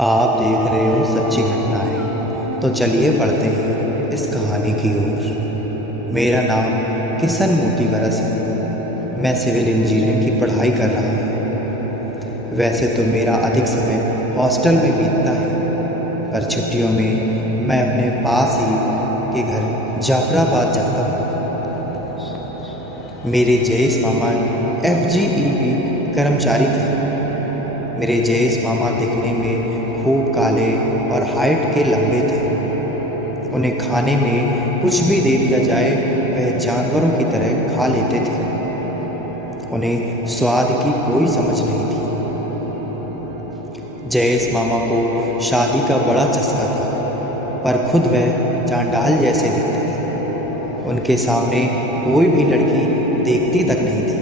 आप देख रहे हो सच्ची घटनाएं। तो चलिए पढ़ते हैं इस कहानी की ओर। मेरा नाम किशन मोती वरस है। मैं सिविल इंजीनियरिंग की पढ़ाई कर रहा हूँ। वैसे तो मेरा अधिक समय हॉस्टल में बीतता है, पर छुट्टियों में मैं अपने पास ही के घर जाफराबाद जाता हूँ। मेरे जयेश मामा FGEB कर्मचारी थे। मेरे जयेश मामा दिखने में खूब काले और हाइट के लंबे थे। उन्हें खाने में कुछ भी दे दिया जाए वह जानवरों की तरह खा लेते थे। उन्हें स्वाद की कोई समझ नहीं थी। जयेश मामा को शादी का बड़ा चस्का था, पर खुद वह चांडाल जैसे दिखते थे। उनके सामने कोई भी लड़की देखती तक नहीं थी।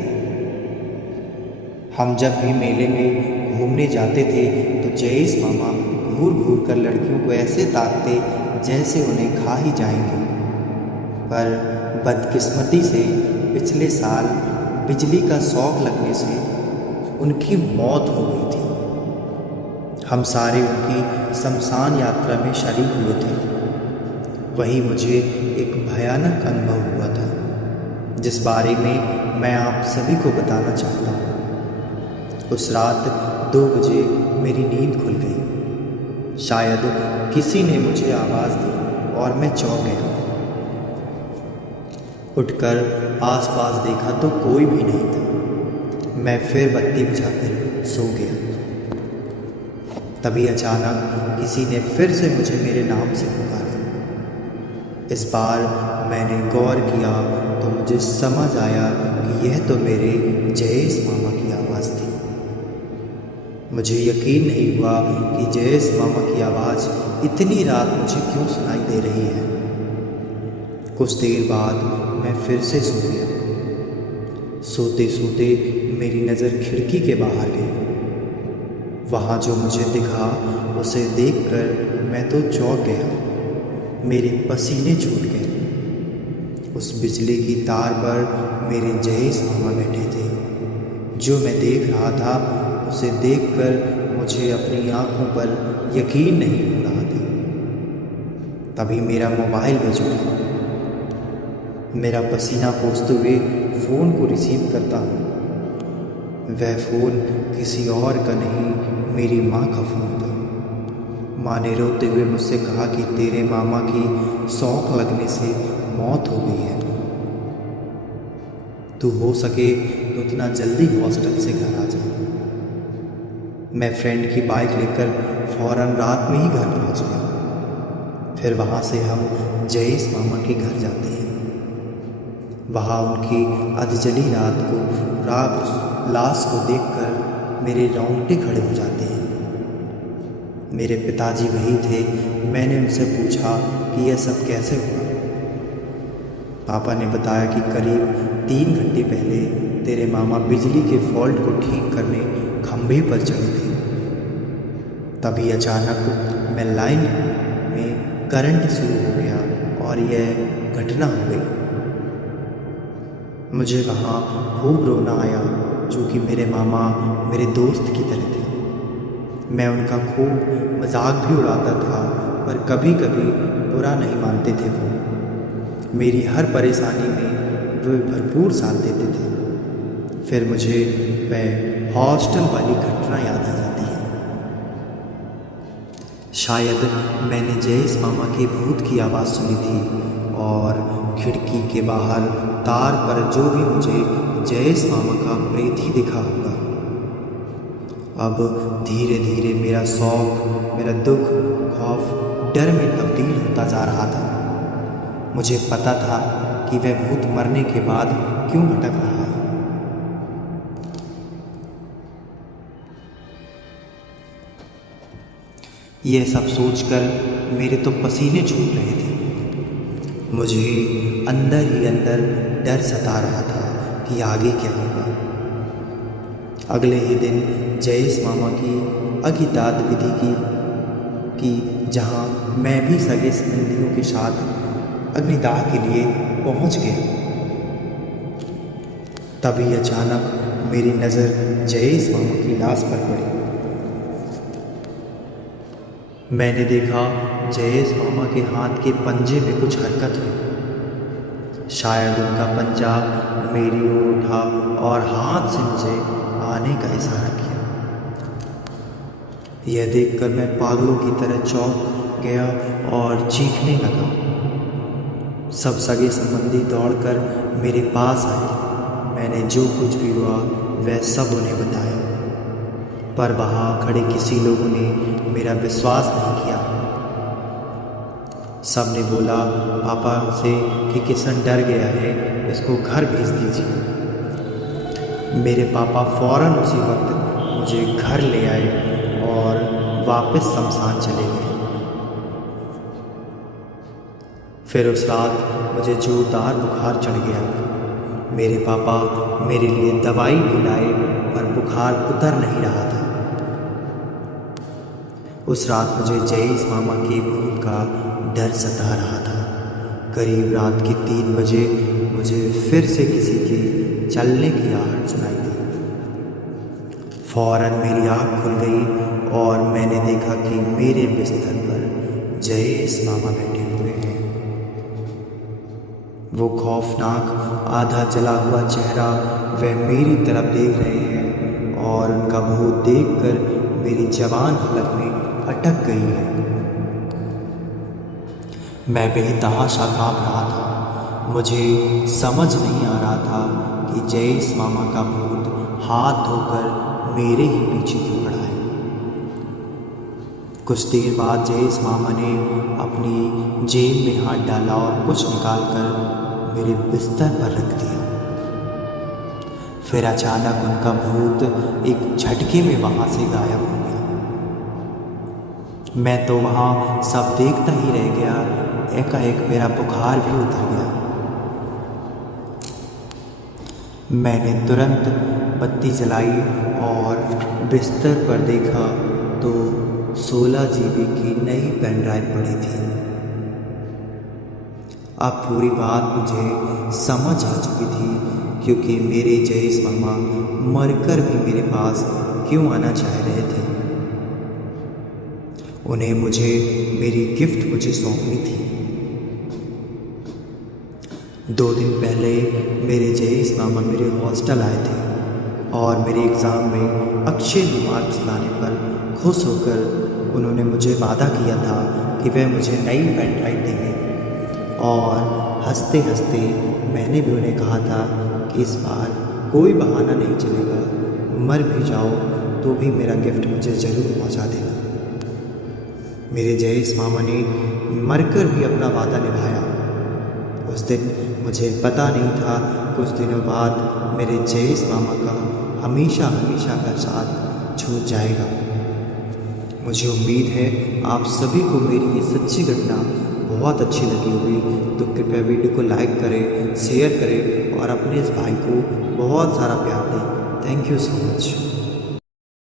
हम जब भी मेले में घूमने जाते थे तो जयेश मामा घूर घूर कर लड़कियों को ऐसे ताकते जैसे उन्हें खा ही जाएंगे। पर बदकिस्मती से पिछले साल बिजली का शॉक लगने से उनकी मौत हो गई थी। हम सारे उनकी शमशान यात्रा में शरीक हुए थे। वही मुझे एक भयानक अनुभव हुआ था, जिस बारे में मैं आप सभी को बताना चाहता हूँ। उस रात 2 बजे मेरी नींद खुल गई। शायद किसी ने मुझे आवाज़ दी और मैं चौंक गया। उठकर आसपास देखा तो कोई भी नहीं था। मैं फिर बत्ती बुझाकर सो गया। तभी अचानक किसी ने फिर से मुझे मेरे नाम से पुकारा। इस बार मैंने गौर किया तो मुझे समझ आया कि यह तो मेरे जयेश मामा की आवाज़ थी। मुझे यकीन नहीं हुआ कि जयेश मामा की आवाज़ इतनी रात मुझे क्यों सुनाई दे रही है। कुछ देर बाद मैं फिर से सो गया। सोते सोते मेरी नज़र खिड़की के बाहर गई। वहाँ जो मुझे दिखा उसे देखकर मैं तो चौंक गया। मेरे पसीने छूट गए। उस बिजली की तार पर मेरे जयेश मामा बैठे थे। जो मैं देख रहा था उसे देखकर मुझे अपनी आंखों पर यकीन नहीं हो रहा था। तभी मेरा मोबाइल बज उठा। मेरा पसीना पोंछते हुए फ़ोन को रिसीव करता हूँ। वह फ़ोन किसी और का नहीं, मेरी माँ का फ़ोन था। माँ ने रोते हुए मुझसे कहा कि तेरे मामा की शॉक लगने से मौत हो गई है। तू हो सके तो इतना जल्दी हॉस्टल से घर आ जा। मैं फ्रेंड की बाइक लेकर फ़ौरन रात में ही घर पहुंच गया। फिर वहाँ से हम जयेश मामा के घर जाते हैं। वहाँ उनकी अधजली रात को लाश को देखकर मेरे रोंगटे खड़े हो जाते हैं। मेरे पिताजी वही थे। मैंने उनसे पूछा कि यह सब कैसे हुआ। पापा ने बताया कि करीब 3 घंटे पहले तेरे मामा बिजली के फॉल्ट को ठीक करने खंभे पर चढ़े थे। तभी अचानक मैं लाइन में करंट शुरू हो गया और यह घटना हो गई। मुझे वहाँ खूब रोना आया, क्योंकि मेरे मामा मेरे दोस्त की तरह थे। मैं उनका खूब मजाक भी उड़ाता था, पर कभी कभी बुरा नहीं मानते थे। वो मेरी हर परेशानी में वे भरपूर साथ देते थे। फिर मुझे वह हॉस्टल वाली घटना याद आ जाती है। शायद मैंने जयेश मामा के भूत की आवाज़ सुनी थी और खिड़की के बाहर तार पर जो भी मुझे जयेश मामा का प्रेत ही दिखा होगा। अब धीरे धीरे मेरा शौक, मेरा दुख, खौफ, डर में तब्दील होता जा रहा था। मुझे पता था कि वह भूत मरने के बाद क्यों भटक रहा है। यह सब सोचकर मेरे तो पसीने छूट रहे थे। मुझे अंदर ही अंदर डर सता रहा था कि आगे क्या होगा। अगले ही दिन जयेश मामा की अगिताद विधि की जहाँ मैं भी सगे संबंधियों के साथ अग्निदाह के लिए पहुँच गया। तभी अचानक मेरी नज़र जयेश मामा की लाश पर पड़ी। मैंने देखा जयेश मामा के हाथ के पंजे में कुछ हरकत हुई। शायद उनका पंजा मेरी ओर उठा और हाथ से मुझे आने का इशारा किया। यह देखकर मैं पागलों की तरह चौंक गया और चीखने लगा। सब सगे संबंधी दौड़कर मेरे पास आए। मैंने जो कुछ भी हुआ वह सब उन्हें बताया, पर वहाँ खड़े किसी लोगों ने मेरा विश्वास नहीं किया। सब ने बोला पापा से कि किशन डर गया है, इसको घर भेज दीजिए। मेरे पापा फौरन उसी वक्त मुझे घर ले आए और वापस शमशान चले गए। फिर उस रात मुझे जोरदार बुखार चढ़ गया। मेरे पापा मेरे लिए दवाई भी लाए, पर बुखार उतर नहीं रहा था। उस रात मुझे जयेश मामा के भूत का डर सता रहा था। करीब रात के 3 बजे मुझे फिर से किसी की चलने की आहट सुनाई दी। फौरन मेरी आँख खुल गई और मैंने देखा कि मेरे बिस्तर पर जयेश मामा बैठे हुए हैं। वो खौफनाक आधा जला हुआ चेहरा वह मेरी तरफ देख रहे हैं और उनका भूत देखकर मेरी जवान हलक में अटक गई है। मैं बेतहाशा काँप रहा था। मुझे समझ नहीं आ रहा था कि जयेश मामा का भूत हाथ धोकर मेरे ही पीछे क्यों पड़ा है। कुछ देर बाद जयेश मामा ने अपनी जेब में हाथ डाला और कुछ निकालकर मेरे बिस्तर पर रख दिया। फिर अचानक उनका भूत एक झटके में वहाँ से गायब हो गया। मैं तो वहाँ सब देखता ही रह गया। एकाएक मेरा बुखार भी उतर गया। मैंने तुरंत बत्ती जलाई और बिस्तर पर देखा तो 16 GB की नई पेन ड्राइव पड़ी थी। अब पूरी बात मुझे समझ आ चुकी थी, क्योंकि मेरे जयेश मामा मरकर भी मेरे पास क्यों आना चाह रहे थे। उन्हें मेरी गिफ्ट मुझे सौंपनी थी। 2 दिन पहले मेरे जयेश मामा मेरे हॉस्टल आए थे और मेरे एग्ज़ाम में अच्छे मार्क्स लाने पर खुश होकर उन्होंने मुझे वादा किया था कि वह मुझे नई पेन ड्राइव देंगे। और हंसते हंसते मैंने भी उन्हें कहा था कि इस बार कोई बहाना नहीं चलेगा, मर भी जाओ तो भी मेरा गिफ्ट मुझे ज़रूर पहुंचा देना। मेरे जयेश मामा ने मरकर भी अपना वादा निभाया। उस दिन मुझे पता नहीं था कुछ दिनों बाद मेरे जयेश मामा का हमेशा हमेशा का साथ छूट जाएगा। मुझे उम्मीद है आप सभी को मेरी ये सच्ची घटना बहुत अच्छी लगी होगी, तो कृपया वीडियो को लाइक करें, शेयर करें और अपने इस भाई को बहुत सारा प्यार दें। Thank you so much.